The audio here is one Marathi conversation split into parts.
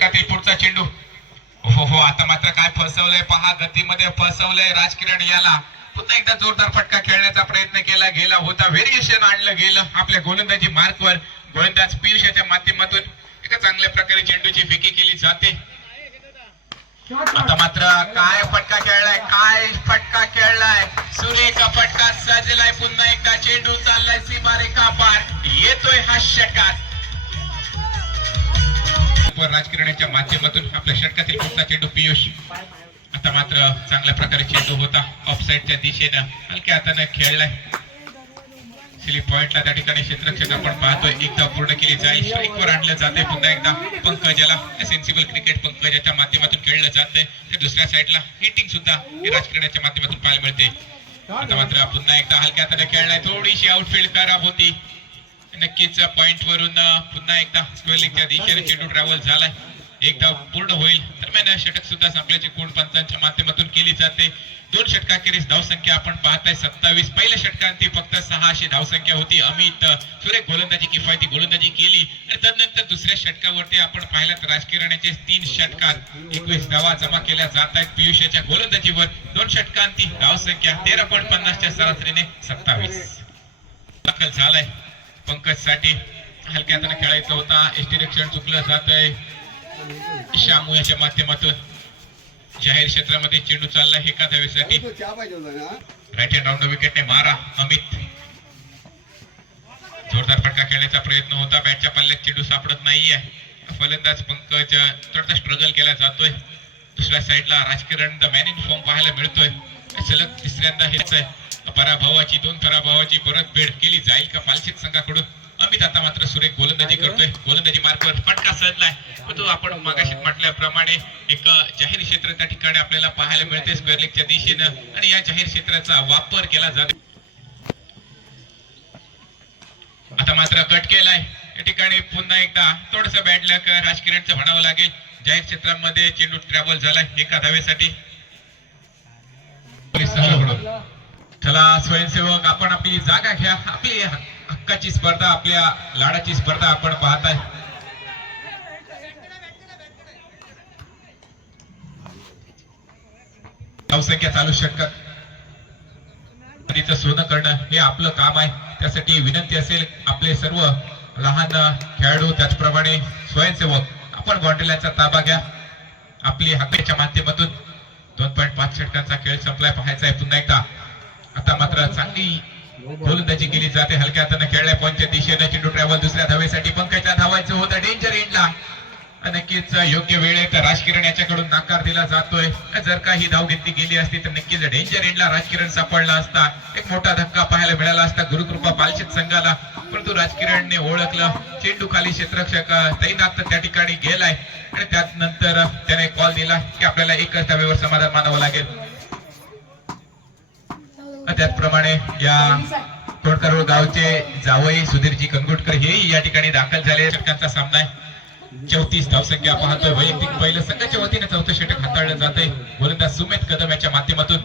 षटकातील पुढचा चेंडू. हो हो आता मात्र काय फसवलंय पहा गतीमध्ये फसवलंय राजकिरण याला. पुन्हा एकदा जोरदार फटका खेळण्याचा प्रयत्न केला गेला होता. व्हेरिएशन आणलं गेलं आपल्या गोलंदाजी मार्कवर. गोलंदाज पियुषाच्या माध्यमातून एका चांगल्या प्रकारे चेंडूची फेकी केली जाते. आता मात्र काय फटका खेळलाय? काय फटका खेळलाय? सुरेखा फटका सजलाय पुन्हा एकदा. चेंडू चाललाय सीमारेखा पार. येतोय हा षटकार राजकिरणाच्या माध्यमातून आपल्या षटकातील पुढचा चेंडू पियुष. आता मात्र चांगल्या प्रकारे चेंडू होता. ऑफसाईडच्या दिशेनं हलक्या हाताने खेळलाय. स्लिप पॉइंटला त्या ठिकाणी क्षेत्रक्षक आपण पाहतोय. एकदा पूर्ण केली जाईल स्ट्राईकवर आणलं जाते पुन्हा एकदा. पंकजाला सेन्सिबल क्रिकेट पंकजाच्या माध्यमातून खेळलं जातंय. तर दुसऱ्या साईडला हिटिंग सुद्धा हे राजकारणाच्या माध्यमातून पाहायला मिळते आता मात्र पुन्हा एकदा हलक्या हाताने खेळलाय. थोडीशी आउटफील्ड खराब होती. नक्कीच पॉइंट वरून पुन्हा एकदा स्क्वेअर चेंडू ट्रॅव्हल झालाय. एकदा पूर्ण होईल. दरम्यान षटक सुद्धा संपल्याची कोण पंचांच्या माध्यमातून केली जाते. दोन षटकाखेरीस धावसंख्या आपण पाहताय सत्तावीस. पहिल्या षटकांती फक्त सहाशे धावसंख्या होती. अमित सुरेख गोलंदाजी किफायती गोलंदाजी केली. आणि तदनंतर दुसऱ्या षटकावरती आपण पाहिलं तर राजकिरणाचे तीन षटकात एकवीस धावा जमा केल्या जात आहेत पियुष याच्या गोलंदाजीवर दोन षटकांती धावसंख्या तेरा पॉईंट पन्नासच्या सरासरीने सत्तावीस. दाखल झालाय. पंकजसाठी हलक्या हाताने खेळायचा होता. एस डिरेक्शन चुकलं जात आहे शामू याच्या माध्यमातून जाहीर क्षेत्रामध्ये चेंडू चालला एका धावेसाठी राईट हँड राऊंड विकेटने मारा अमित. जोरदार फटका खेळण्याचा प्रयत्न होता. बॅटच्या पल्ल्यात चेंडू सापडत नाहीये. फलंदाज पंकज थोडासा स्ट्रगल केला जातोय. दुसऱ्या साईडला Rajkiran the man in form पाहायला मिळतोय. सलग तिसऱ्यांदा हेच आहे. पराभवाची दोन पराभवाची परतफेड केली जाईल का पालशित संघाकडून? अमित आता मात्र सुरेख गोलंदाजी करतोय. गोलंदाजी मार्कवर फटका सजलाय तो आपण मागाशी म्हटल्याप्रमाणे एक जाहीर क्षेत्र त्या ठिकाणी आपल्याला पाहायला मिळते स्क्वेअर लेगच्या दिशेनं आणि या जाहीर क्षेत्राचा वापर केला जातो. आता मात्र कट केलाय. या ठिकाणी पुन्हा एकदा थोडस बॅड लक राजकिरणचं म्हणावं लागेल. जाहीर क्षेत्रामध्ये चेंडू ट्रॅव्हल झालाय एका धावेसाठी. चला स्वयंसेवक आपण आपली जागा घ्या. आपली हक्काची स्पर्धा आपल्या लाडाची स्पर्धा आपण पाहताय. धावसंख्या चालू शकतात सोनं करणं हे आपलं काम आहे. त्यासाठी विनंती असेल आपले सर्व लहान खेळाडू त्याचप्रमाणे स्वयंसेवक आपण बाउंड्रीलाचा ताबा घ्या. आपली हक्काच्या माध्यमातून दोन पॉईंट पाच षटकांचा खेळ संपलाय. पाहायचा आहे पुन्हा एकदा. आता मात्र चांगली गोलंदाजी केली जाते. हलक्या हाताने खेळलाय. पॉईंटच्या दिशेने चेंडू ट्रॅव्हल दुसऱ्या धावेसाठी. पंकजला धावायचं होतं. डेंजर एंडला नक्कीच योग्य वेळेत राजकिरण याच्याकडून नाकार दिला जातोय. जर का ही धाव घेतली गेली असती तर नक्कीच डेंजर एंडला राजकिरण सापडला असता एक मोठा धक्का पाहायला मिळाला असता गुरुकृपा पालशित संघाला. परंतु राजकिरणने ओळखलं. चेंडू खाली क्षेत्रक्षक तैनात त्या ठिकाणी गेलाय. आणि त्यानंतर त्याने कॉल दिला की आपल्याला एकच धावेवर समाधान मानावं लागेल. त्याचप्रमाणे या तोडकरोळ गावचे जावई सुधीरजी कंगुटकर हेही या ठिकाणी दाखल झाले. षटकांचा सामना आहे. चौतीस धाव संख्या पाहतोय. वैयक्तिक पहिलं संघाच्या वतीने चौथं षटक हाताळलं जात आहे गोलंदाज सुमेध कदम याच्या माध्यमातून.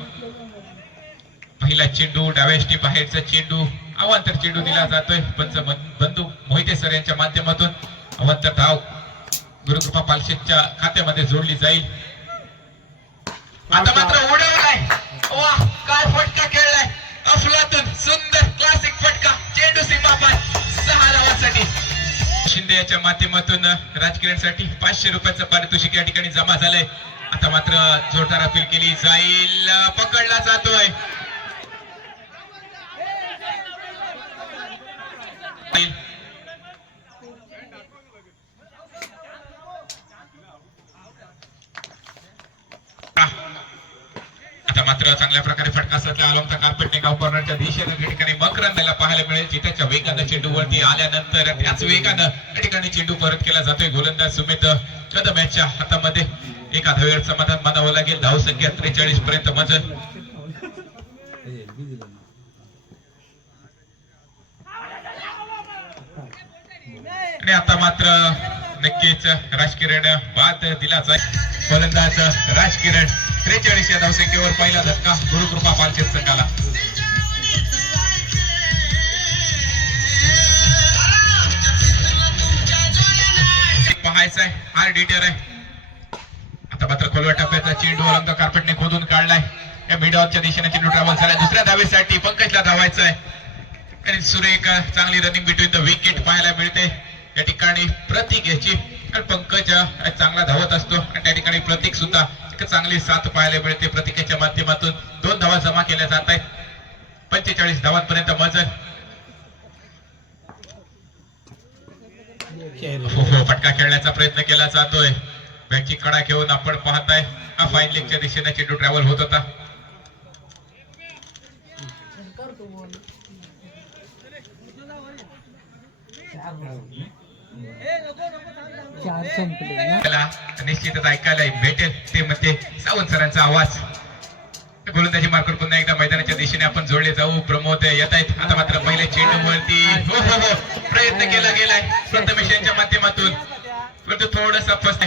पहिला चेंडू डाव्या बाहेरचा चेंडू अवांतर चेंडू दिला जातोय. पंच बंधू मोहिते सर यांच्या माध्यमातून. अवांतर धाव गुरुकृपा पालशेच्या खात्यामध्ये जोडली जाईल. आता मात्र उडवलाय वा काय फटका खेळलाय. अफलातून सुंदर क्लासिक फटका. चेंडू सीमापार सहा धावांसाठी. शिंदे याच्या माध्यमातून राजकीयांसाठी पाचशे रुपयाचं पारितोषिक या ठिकाणी जमा झालंय. आता मात्र जोरदार अपील केली जाईल. पकडला जातोय आता मात्र चांगल्या प्रकारे फटका सध्या आलोमचा कार्पेटने गाव कॉर्नरच्या दिशेने ठिकाणी ठिकाणी मकरंदाला पाहायला मिळेल. जिथेच्या वेगानं चेंडू वरती आल्यानंतर त्याच वेगानं या ठिकाणी चेंडू परत केला जातोय. गोलंदाज सुमित कदम याच्या हातामध्ये एका वेळ समाधान मानावं लागेल. धाव संख्या त्रेचाळीस पर्यंत मजल आणि आता मात्र नक्कीच राजकिरण बाद दिला जाईल. फलंदाज राजकिरण. त्रेचाळीस या धावसंख्येवर पहिला धक्का. गुरुकृपा पालखेत संघाला. पाहायचं आहे हार डिटेल आहे. आता मात्र खोलवा टप्प्याचा चेंडू रंग कार्पेटने खोदून काढलाय. या मिडऑफच्या दिशेने चेंडू ट्रॅव्हल झाला दुसऱ्या धावेसाठी पंकजला धावायचं आहे आणि सुरेख चांगली रनिंग बिटवीन द विकेट पाहायला मिळते. या ठिकाणी प्रतीक याची. आणि पंकज चांगला धावत असतो. आणि त्या ठिकाणी प्रतीक सुद्धा चांगली साथ पाहायला मिळते. प्रतिकेच्या माध्यमातून दोन धावा जमा केल्या जात आहेत. पंचेचाळीस धावांपर्यंत मजल. हो, हो, फटका खेळण्याचा प्रयत्न केला जातोय. बॅटची कडा घेऊन आपण पाहताय. हा फाईन लेगच्या दिशेने चेंडू ट्रॅव्हल होत होता. चार संपले निश्चितच ऐकायला भेटेल. ते म्हणजे सावंत सरांचा आवाज. गोलंदाजी मार्कर पुन्हा एकदा मैदानाच्या दिशेने आपण जोडले जाऊ. प्रमोद येत आहेत. आता मात्र पहिले चेंडू वरती. हो हो हो. प्रयत्न केला गेलाय. प्रथमेश यांच्या माध्यमातून. परंतु थोडस फसते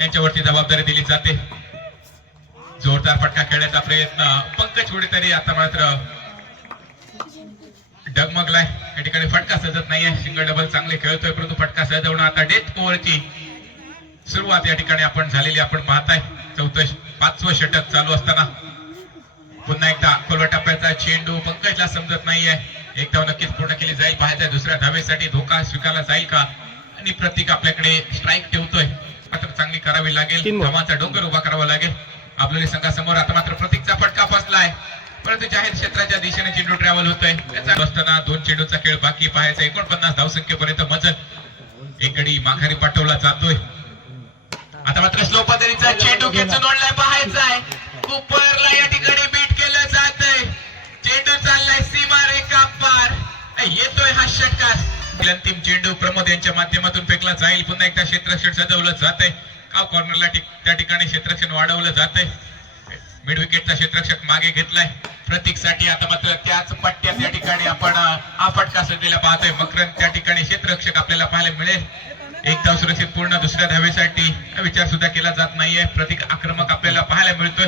यांच्यावरती जबाबदारी दिली जाते. जोरदार फटका खेळण्याचा प्रयत्न. पंकज कुठेतरी आता मात्र डगमगलाय. या ठिकाणी फटका सजत नाहीये. सिंगल डबल चांगले खेळतोय परंतु फटका सजवणं आता डेथ ओव्हरची सुरुवात या ठिकाणी आपण झालेली आपण पाहताय. चौथं पाचवं षटक चालू असताना. पुन्हा एकदा खोलवा टप्प्याचा चेंडू पंकजला समजत नाहीये. एक धाव नक्कीच पूर्ण केली जाईल. पाहायचंय दुसऱ्या धावेसाठी धोका स्वीकारला जाईल का? आणि प्रतीक आपल्याकडे स्ट्राईक ठेवतोय. मात्र चांगली करावी लागेल. धावांचा डोंगर उभा करावा लागेल. आपल्या संघासमोर आता मात्र प्रतीकचा फटका फसलाय परंतु जाहीर क्षेत्राच्या दिशेने चेंडू ट्रॅव्हल होतोय. त्याचा असताना दोन चेंडूचा खेळ बाकी पाहायचा एकोणपन्नास धावसंख्येपर्यंत मजल. एक गडी माघारी पाठवला जातोय. आता मात्र स्लो पद्धतीचा चेंडू खेचून ओढलाय पाहायचा आहे कुपरला या ठिकाणी बीट केलं जातय. चेंडू चाललाय सीमा रेखा पार. येतोय हा षटकार. अंतिम चेंडू प्रमोद यांच्या माध्यमातून फेकला जाईल. पुन्हा एकदा क्षेत्रक्षण सजवलं जातंय. काव कॉर्नरला त्या ठिकाणी क्षेत्रक्षण वाढवलं जातंय. मिडविकेटचा क्षेत्ररक्षक मागे घेतलाय. प्रतीकसाठी आता मात्र त्याच पट्ट्या त्या ठिकाणी आपण आपटका सजलेला पाहतोय. मकरन त्या ठिकाणी क्षेत्ररक्षक आपल्याला पाहायला मिळेल. एक धाव सुरक्षित पूर्ण दुसऱ्या धावेसाठी विचार सुद्धा केला जात नाहीये. प्रतीक आक्रमक आपल्याला पाहायला मिळतोय.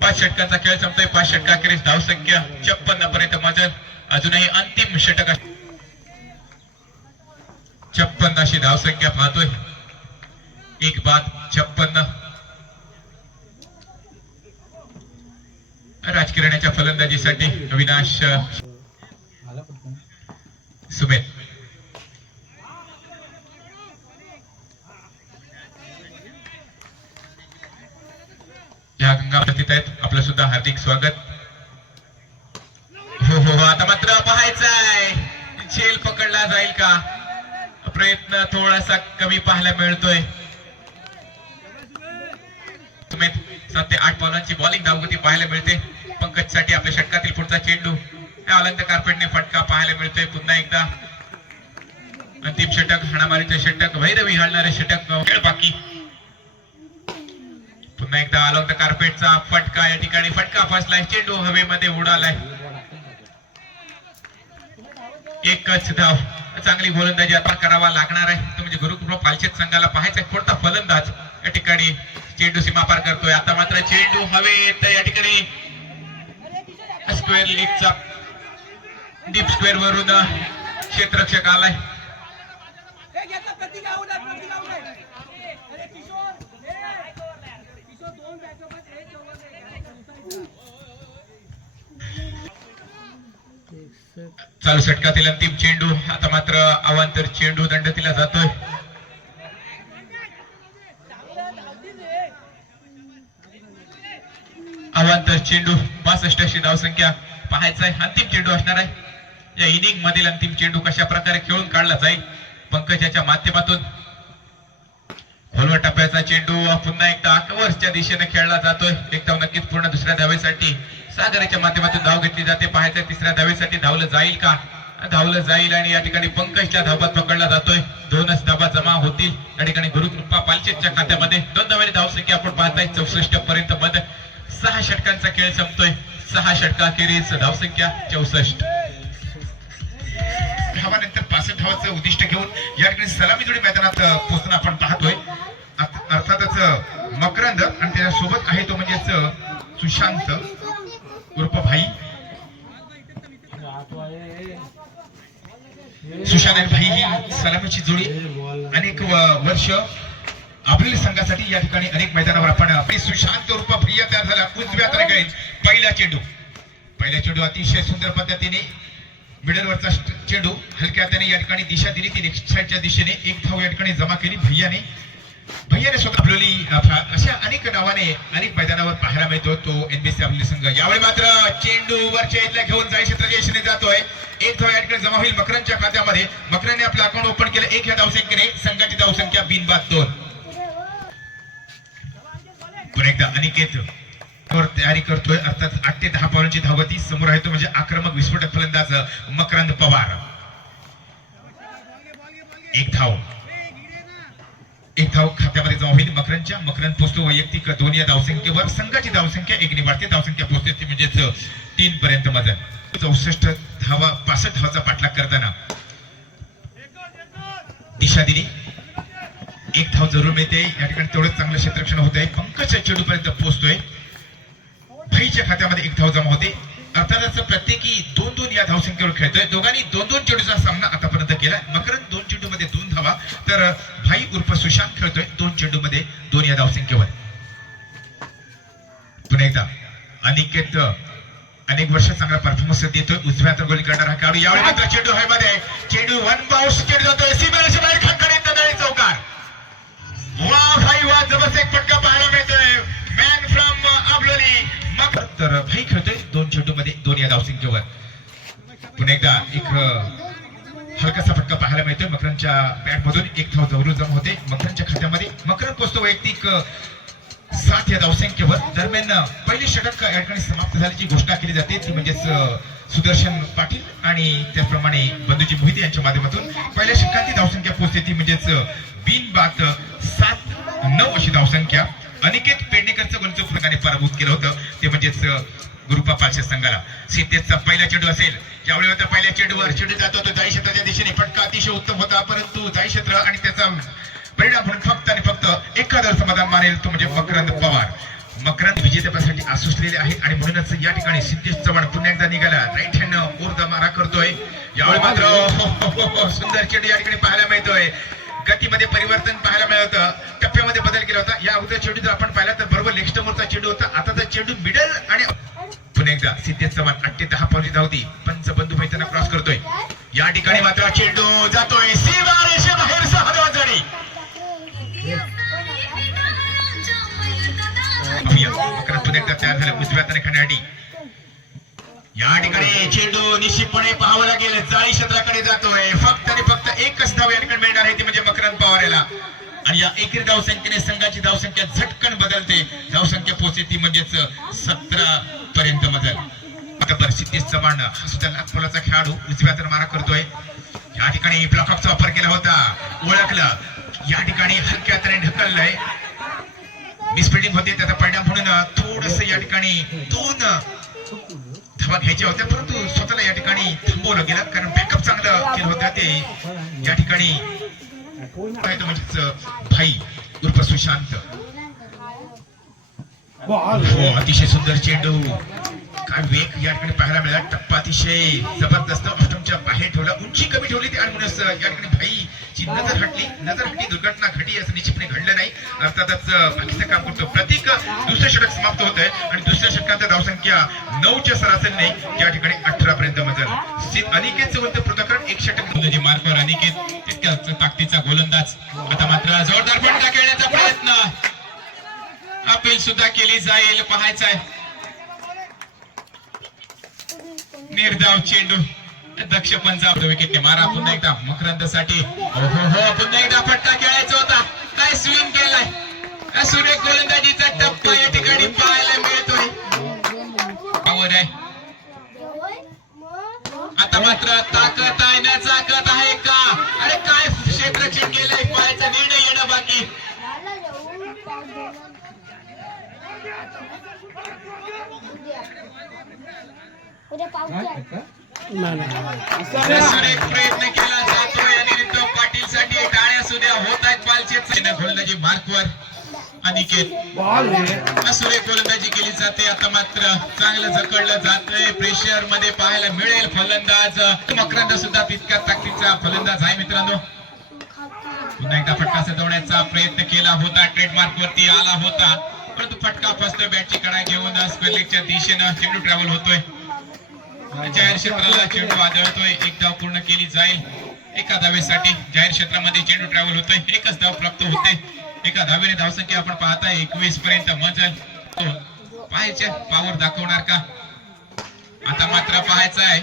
पाच षटकांचा खेळ संपतोय. पाच षटकाखेरीस धावसंख्या छप्पन्न पर्यंत मजल. अजूनही अंतिम षटक छप्पन्न अशी धावसंख्या पाहतोय. एक बाद छप्पन्न. राजकारण्याच्या फलंदाजीसाठी अविनाश सुमेल या गंगा प्रथित आहेत. आपलं सुद्धा हार्दिक स्वागत. हो हो हो आता मात्र पाहायचंय आहे. झेल पकडला जाईल का? प्रयत्न थोडासा कमी पाहायला मिळतोय. सात ते आठ बॉलांची बॉलिंग धावगती पाहायला मिळते. पंकजसाठी आपल्या षटकातील पुढचा चेंडू. या अलंत कार्पेटने फटका पाहायला मिळतोय. पुन्हा एकदा अंतिम षटक हाणामारीचे षटक भैरवी हालणारे षटक खेळ बाकी. पुन्हा एकदा अलंत कार्पेटचा फटका या ठिकाणी फटका फसलाय. चेंडू हवेमध्ये उडालाय. एकच धाव. चांगली गोलंदाजी आता करावा लागणार आहे. तो म्हणजे गुरुकृपा पालशेत संघाला पाहायचा कोणता फलंदाज या ठिकाणी चेंडू सीमा पार करतोय. आता मात्र चेंडू हवेत. या ठिकाणी स्क्वेअर लीगचा डीप स्क्वेअर वरून क्षेत्ररक्षक आलाय. चालू षटकातील अंतिम चेंडू आता मात्र अवांतर चेंडू दंड दिला जातोय. अवांतर चेंडू पासष्ट अशी धावसंख्या पाहायचा आहे. अंतिम चेंडू असणार आहे. या इनिंग मधील अंतिम चेंडू कशा प्रकारे खेळून काढला जाईल? पंकजाच्या माध्यमातून. खोलवर टप्प्याचा चेंडू पुन्हा एकदा कव्हर्सच्या दिशेने खेळला जातोय. एक धाव नक्कीच पूर्ण दुसऱ्या धावेसाठी सागराच्या माध्यमातून धाव घेतली जाते. पाहायचं तिसऱ्या धावेसाठी धावलं जाईल का? धावलं जाईल आणि या ठिकाणी पंकजच्या धावात पकडला जातोय. दोनच धाबा जमा होतील. या ठिकाणी गुरुकृपा पालचेच्या खात्यामध्ये दोन धावांनी धावसंख्या आपण पाहताय. चौसष्ट पर्यंत मध सहा षटकांचा खेळ संपतोय. सहा षटकाखेरीज धावसंख्या चौसष्ट. धावानंतर पासष्ट धावाचं उद्दिष्ट घेऊन या ठिकाणी सलामी जोडी मैदानात अ, पोहोचणं आपण पाहतोय. अर्थातच मकरंद आणि त्याच्यासोबत आहे तो म्हणजेच सुशांत उर्फ भाई सुशांत भाई ही सलामीची जोडी अनेक वर्ष आपल्या संघासाठी या ठिकाणी अनेक मैदानावर आपण आपली सुशांत रूप प्रिय तयार झाला. उजव्या तर्फे पहिला चेंडू. पहिला चेंडू अतिशय सुंदर पद्धतीने मिडलवरचा चेंडू हलक्या त्याने या ठिकाणी दिशा दिली. ती लेफ्ट साईडच्या दिशेने एक धाव या ठिकाणी जमा केली. भैयाने भैयाने स्वतः आपलोली अशा अनेक नावाने अनेक मैदानावर पाहायला मिळतो. तो एनबीसी आपले संघ. यावेळी मात्र चेंडू वरच्या इथल्या घेऊन जाई क्षेत्राच्या दिशेने जातोय. एक धाव या ठिकाणी जमा होईल मकरांच्या खात्यामध्ये. मकरांनी आपलं अकाउंट ओपन केलं. एक या धावसंख्येने संघाची धावसंख्या बिनबाद दोन. पुन्हा एकदा अनिकेत तयारी करतोय अर्थात आठ ते दहा पावलांची धावती समोर आहे तो म्हणजे आक्रमक विस्फोटक फलंदाज मकरंद पवार. एक धाव. एक धाव खात्यामध्ये जाऊ होईल मकरंदच्या. मकरंद पोचतो वैयक्तिक दोन या धावसंख्येवर. संघाची धावसंख्या एक निवाडते धावसंख्या पोचते ती म्हणजेच तीन पर्यंत मदत चौसष्ट धावा पासष्ट धावाचा पाठलाग करताना. दिशा दिली. एक धाव जरूर मिळते. या ठिकाणी तेवढं चांगलं क्षेत्ररक्षण होत आहे पंकज चेडू पर्यंत पोहोचतोय. भाईच्या खात्यामध्ये एक धाव जमा होते. अर्थातच प्रत्येकी दोन दोन या धावसंख्येवर खेळतोय. दोघांनी दोन दोन चेडूचा सामना आतापर्यंत केला. मकरंद दोन चेंडू मध्ये दोन धावा. तर भाई उर्फ सुशांत खेळतोय दोन चेंडू मध्ये दोन या धावसंख्येवर. पुन्हा एकदा. अनिकेत अनेक वर्ष चांगला परफॉर्मन्स देतोय. उजव्या तर गोल करणार हा खेळाडू. यावेळी मात्र चेंडू आहे मध्ये चेंडू वन बाउस चेंडू जातोय. या धावसंख्येवर पुन्हा एकदा एक हलकासा फटका पाहायला मिळतोय. मकरांच्या बॅटमधून एक धाव जवळून जमा होते. मकरांच्या खात्यामध्ये मकरन पोचतो वैयक्तिक सात या धावसंख्येवर. दरम्यान पहिले पहिली षटक या ठिकाणी समाप्त झाल्याची घोषणा केली जाते. ती म्हणजेच सुदर्शन पाटील आणि त्याचप्रमाणे बंधूजी मोहिते यांच्या माध्यमातून पहिल्या षटकाची धावसंख्या पोहोचते. ती म्हणजेच बिन बात सात नऊ अशी धावसंख्या. अनिकेत पेडणेकरचं गोलचं फुलकाने पराभूत केलं होतं. ते म्हणजेच अं, गुरुपा पालशे संघाला. सिद्धेचा पहिला चेंडू असेल. ज्यावेळी होता पहिल्या चेंडूवर चेंडू जातो तो जाई क्षेत्राच्या दिशेने. फटका अतिशय उत्तम होता परंतु जाई क्षेत्र आणि त्याचा परिणाम म्हणून फक्त आणि फक्त एखादं समाधान मानेल तो म्हणजे मकरंद पवार. मकरंद विजेतेपदासाठी आसुसलेले आहेत आणि म्हणूनच या ठिकाणी सिद्धेश चव्हाण पुन्हा एकदा निघाला. राईट हँड ओरदा मारा करतोय. यावेळी मात्र हो, हो, हो, सुंदर चेंडू या ठिकाणी पाहायला मिळतोय. गतीमध्ये परिवर्तन पाहायला मिळत होतं. टप्प्यामध्ये बदल केला होता. या अगोदर चेंडू जर आपण पाहिला तर बरोबर लेग स्टंपवरचा चेंडू होता. आता तर चेंडू मिडल आणि पुन्हा एकदा सिद्धेश चव्हाण आठ ते दहा पावली धावती पंच बंधू भाई त्यांना क्रॉस करतोय. या ठिकाणी मात्र चेंडू जातोय. सीमा सहा पुन्हा एकदा तयार झालं. उजव्या हाताने खाण्यासाठी या ठिकाणी चेंडू निश्चितपणे पाहावं लागेल. जाळी क्षेत्राकडे जातोय. फक्त आणि फक्त एकच धाव या ठिकाणी मिळणार आहे ती म्हणजे मकरंद पवार याला आणि या एकरी धावसंख्येने संघाची धावसंख्या झटकन बदलते. धावसंख्या पोहोचते ती म्हणजेच सतरा पर्यंत बदल आता परिस्थिती चव्हाण हा सुद्धा नागपुराचा खेळाडू उजव्या तर मारा करतोय. या ठिकाणी ब्लॉकअपचा वापर केला होता. ओळखलं. या ठिकाणी हलक्या हाताने ढकललंय. मिसफिल्डिंग होते त्याचा परिणाम म्हणून थोडस या ठिकाणी दोन धावा घ्यायच्या होत्या परंतु स्वतःला या ठिकाणी थांबवलं गेलं कारण बॅकअप चांगलं केलं होतं ते. या ठिकाणी म्हणजेच भाई उर्फ सुशांत. हो अतिशय सुंदर चेंडू. काय वेग या ठिकाणी पाहायला मिळाला. टप्पा अतिशय जबरदस्त. अष्टमच्या बाहेर ठेवला. उंची कमी ठेवली ते आणि म्हणूनच या ठिकाणी भाई. भाईची नजर हटली. नजर हटली. दुर्घटना घटी असं निश्चितपणे घडलं नाही. अर्थातच बाकीचं काम करतो प्रतीक दुसरं षटक समाप्त होत आहे आणि दुसऱ्या षटकांचा धावसंख्या नऊच्या सरासरीने या ठिकाणी अठरा पर्यंत मजल अनिकेत बोलतो पृथकरण एक षटक गोलंदाजी अनिकेत तितक्याच ताकदीचा गोलंदाज. आता मात्र जोरदार फटका खेळण्याचा प्रयत्न. अपील सुद्धा केली जाईल. पाहायचंय. निर्धाव चेंडू. दक्ष पंजाब विकेटने मारा. पुन्हा एकदा मकरंदसाठी. हो पुन्हा एकदा फटका खेळायचा होता. काय स्विंग केलाय? काय सुरेख गोलंदाजीचा टप्पा या ठिकाणी पाहायला मिळतोय. पावर आहे. आता मात्र ताकद आहे ना ताकद आहे का? अरे काय क्षेत्ररक्षण केलंय? पाहायचा निर्णय येणं बाकी. उद्या सुरेख प्रयत्न केला जातोय आणि रितम पाटील साठी टाळ्या सुद्धा होत आहेत पालचे गोलंदाजी मार्कवर अनिकेत सुरेख गोलंदाजी केली जाते. आता मात्र चांगलं जकडलं जातंय. प्रेशरमध्ये पाहायला मिळेल फलंदाज. मकरंद सुद्धा तितक्या ताकदीचा फलंदाज आहे मित्रांनो. पुन्हा एकदा फटका सजवण्याचा प्रयत्न केला होता. ट्रेडमार्क वरती आला होता. परंतु फटका फसतोय. बॅटची कडा घेऊन स्पेलिंगच्या दिशेनं चेंडू ट्रॅव्हल होतोय. जाहीर क्षेत्राला चेंडू आदळतोय. एक धाव पूर्ण केली जाईल. एका धावेसाठी जाहीर क्षेत्रामध्ये चेंडू ट्रॅव्हल होतोय. एकच धाव प्राप्त होते. एका धावेने धावसंख्या आपण पाहताय एकवीस पर्यंत मजल. पाहायचे पावर दाखवणार का? आता मात्र पाहायचं आहे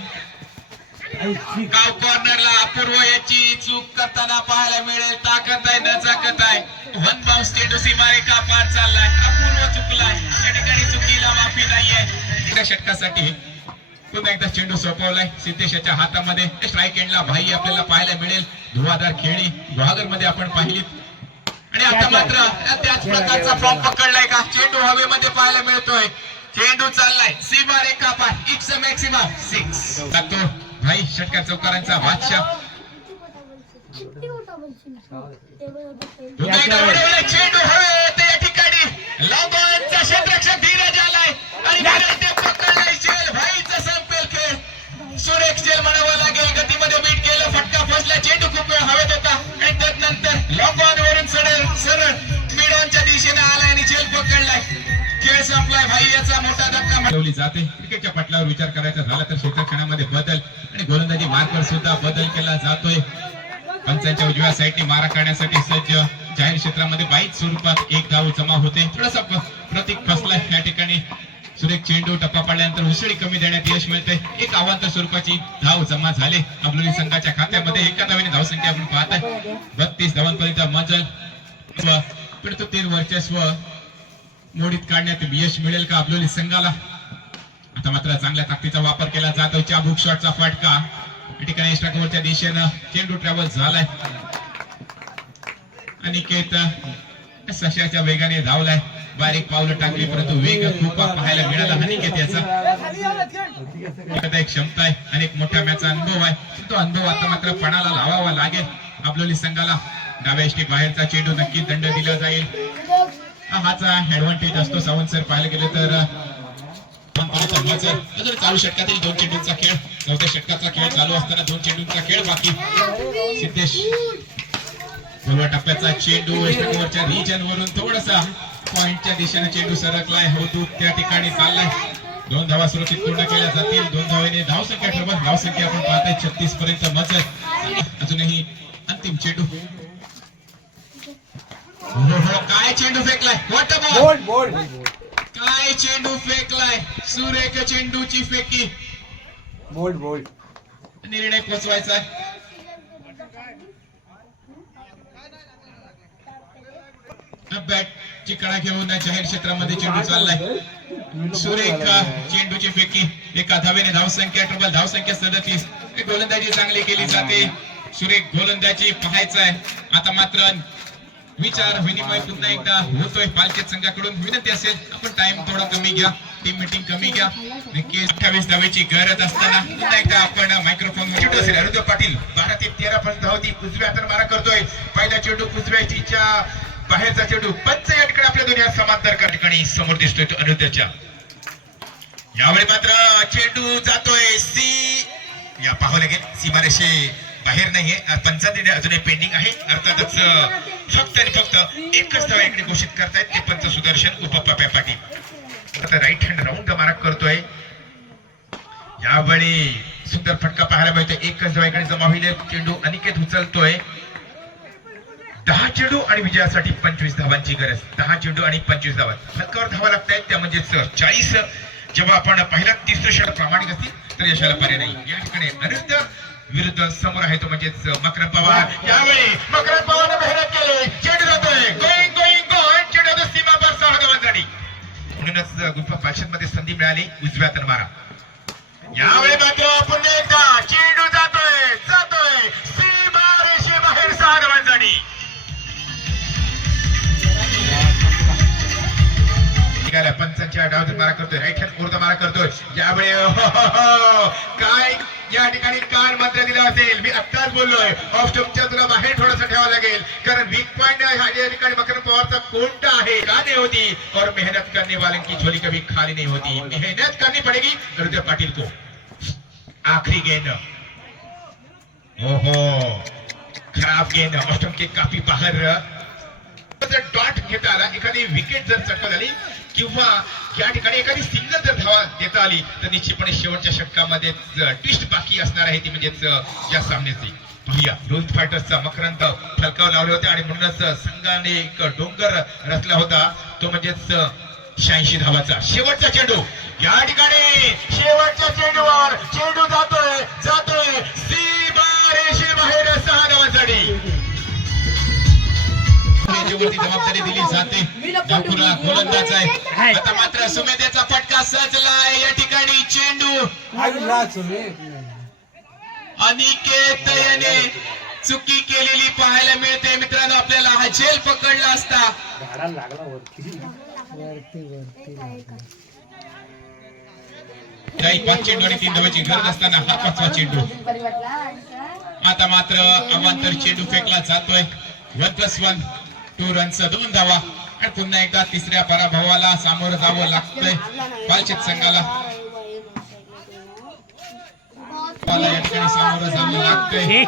गाव कॉर्नरला अपूर्व याची चूक करताना पाहायला मिळेल. ताकद आहे न चाकत आहे. वन बाउन्स मारे सीमारेखा पार चाललाय. अपूर्व चुकलाय. या ठिकाणी चुकीला माफी नाहीये. षटकासाठी पुन्हा एकदा चेंडू सोपवलाय. सिद्धेशाच्या हातामध्ये. स्ट्राईक एंडला भाई आपल्याला पाहायला मिळेल. धुवाधार खेळी गुहागरमध्ये आपण पाहिली आणि आता मात्र त्याच प्रकारचा फॉर्म पकडलाय का? चेंडू हवेमध्ये पाहायला मिळतोय. चेंडू चाललाय. सीमा रेखा पार. इट्स अ मॅक्सिमम सिक्स लागतो भाई षटकार चौकारांचा बादशाह. चेंडू हवे ते या ठिकाणी. लॉंगॉनचा क्षेत्ररक्षक धीरज आलाय. आणि जाते. क्रिकेटच्या पटलावर विचार करायचा झाला तर क्षेत्रक्षणामध्ये बदल. आणि गोलंदाजी मार्कवर सुद्धा बदल केला जातोय. पंचांच्या उजव्या साईडने मारा करण्यासाठी सज्ज जाहीर क्षेत्रामध्ये बाईक स्वरूपात एक धाव जमा होते. थोडासा प्रतीक फसला या ठिकाणी. सुरेख चेंडू टप्पा पाडल्यानंतर उसळी कमी देण्यात यश मिळते एक अवांतर स्वरूपाची धाव जमा झाले. अब्लोली संघाच्या खात्यामध्ये एका धावेने धावसंख्या आपण पाहताय. बत्तीस धावांपर्यंत मजल. व परंतु तीन वर्चस्व मोडीत काढण्यात यश मिळेल का अबलोली संघाला? आता मात्र चांगल्या ताकदीचा वापर केला जातो चाबुक शॉटचा फटका. या ठिकाणी एक्स्ट्रा कव्हरच्या दिशेनं चेंडू ट्रॅव्हल झालाय. अनिकेत सशाच्या वेगाने धावलाय. बारीक पावलं टाकली परंतु वेग खूप पाहायला मिळाला. अनिकेत याचा. एक क्षमता आहे आणि एक मोठ्या मॅचचा अनुभव आहे. तो अनुभव आता मात्र पणाला लावावा लागेल. आपलोली संघाला डाव्या बाहेरचा चेंडू नक्की दंड दिला जाईल. हाचा ऍडव्हान्टेज असतो. सावंत सर पाहायला गेलं तर संघाचं अजून चालू षटकात दोन चेंडूंचा खेळ. चौथ्या षटकाचा खेळ चालू असताना दोन चेंडूंचा खेळ बाकी. सिद्धेश पूर्व टप्प्याचा चेंडू वरच्या रिजन वरून थोडासा पॉइंटच्या दिशेने चेंडू सरकलाय. होतू त्या ठिकाणी चाललाय. दोन धावा सुरक्षित पूर्ण केल्या जातील. दोन धावेने धावसंख्या ठरवा. धावसंख्या आपण पाहताय छत्तीस पर्यंत मजल. अजूनही अंतिम चेंडू. काय चेंडू फेकलाय? वॉट बॉल काय चेंडू फेकलाय. सुरेख चेंडूची फेकी. बोल्ड बोल्ड निर्णय पोचवायचा बॅटची कडा घेऊन जाहीर क्षेत्रामध्ये चेंडू चाललाय. सुरेख चेंडूची फेकी. एका धावेने धावसंख्या ट्रिपल धावसंख्या सदतीस. गोलंदाजी चांगली केली जाते. सुरेख गोलंदाजी पाहायचं आहे. आता मात्र विचार विनिमय पुन्हा एकदा होतोय. पालखेत संघाकडून विनंती असेल आपण टाइम थोडा कमी घ्या. टीम मिटिंग कमी घ्या. नक्की अठ्ठावीस धावेची गरज असताना पुन्हा एकदा आपण मायक्रोफोन चेंडू असेल. अरुण पाटील बारा ते तेरा पर्यंत धावती. उजव्या हाताने मारा करतोय. पहिला चेंडू उजव्या बाहेरचा चेंडू पंच या ठिकाणी आपल्या दोन्ही समांतर का ठिकाणी समोर दिसतोय तो अनुद्याच्या यावेळी मात्र चेंडू जातोय. सी या पाहावं लागेल सीमारेषे बाहेर नाहीये. पंचांनी अजूनही पेंडिंग आहे. अर्थातच फक्त आणि फक्त एकच धाव इकडे घोषित करतायत ते पंच सुदर्शन उपप्पा पाटील. आता राईट हँड राऊंड मारा करतोय. यावेळी सुंदर फटका पाहायला मिळतोय. एकच धाव इकडे जमा होईल. चेंडू अनिकेत उचलतोय. दहा चेंडू आणि विजयासाठी पंचवीस धावांची गरज. दहा चेंडू आणि पंचवीस धावा. फटकावर धावा लागतायत. त्या म्हणजेच चाळीस. जेव्हा आपण पहिला तिसरं षट प्रामाणिक असतील तर यशाला पर्याय नाही. या ठिकाणी अनिरुद्ध विरुद्ध समोर आहे तो म्हणजेच मकरन पवार. यावेळी मकरन पवारने मेहनत केली. चेंडू जातोय गोईंग गोईंग गोईंग चेंडू जातो सीमा पर सहा धावांसाठी. म्हणूनच गुफा पाचशेत मध्ये संधी मिळाली. उजव्या तर मारा. यावेळी मात्र पुन्हा एकदा चेंडू निघाला पंचांच्या डावातून मारा करतोय. राईट हँड पूर्ण मारा करतोय. यावेळी हो, हो, हो, काय या ठिकाणी कान मात्र दिला असेल. मी आत्ताच बोललोय. ऑफ स्टॉपच्या तुला बाहेर थोडंसं ठेवा लागेल. कारण वीक पॉइंट या ठिकाणी मकरन पवारचा कोणता आहे. का नाही होती? और मेहनत करने वाले की झोली कभी खाली नहीं होती. मेहनत करनी पड़ेगी हृदय पाटील को. आखिरी गेंद. ओहो खराब गेंद. ऑफ ऑस्टम के काफी बाहेर. जर डॉट घेता आला एखादी विकेट जर चटका झाली किंवा या ठिकाणी एखादी सिंगल जर धावा देता आली तर निश्चितपणे शेवटच्या षटकामध्ये ट्विस्ट बाकी असणार आहे ती म्हणजेच या सामन्याची. पाहूया रोहित फायटर्सचा मकरंद फलकाव लावले होते आणि म्हणूनच संघाने एक डोंगर रचला होता. तो म्हणजेच शहाऐंशी धावाचा. शेवटचा चेंडू. या ठिकाणी शेवटच्या चेंडूवर चेंडू जातोय जातोय. सीमा रेषेबाहेर सहा धावांसाठी. जबाबदारी दिली जाते. गोलंदाज आहे. आता मात्र सुमेधेचा फटका सजलाय. या ठिकाणी चेंडू. अनिकेत याने चुकी केलेली पाहायला मिळते. मित्रांनो आपल्याला हा झेल पकडला असता. काही पाच चेंडू आणि तीन धावाची गरज असताना हा पाचवा चेंडू. आता मात्र अवांतर चेंडू फेकला जातोय. वन प्लस वन टू रनचं दोन धावा. आणि पुन्हा एकदा तिसऱ्या पराभवाला सामोरं जावं लागतंय. पालचित संघाला. सामोरं जावं लागतंय.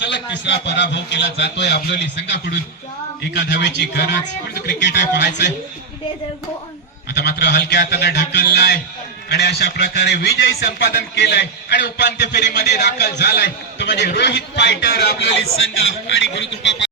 सलग तिसरा पराभव केला जातोय अमलोली संघाकडून. एका धावेची गरज क्रिकेट आहे पाहायचंय. आता मात्र हलक्या हाताने ढकललाय. आणि अशा प्रकारे विजयी संपादन केलंय. आणि उपांत्य फेरीमध्ये दाखल झालाय. तो म्हणजे रोहित फायटर आपल्याली संघ आणि गुरुकृपा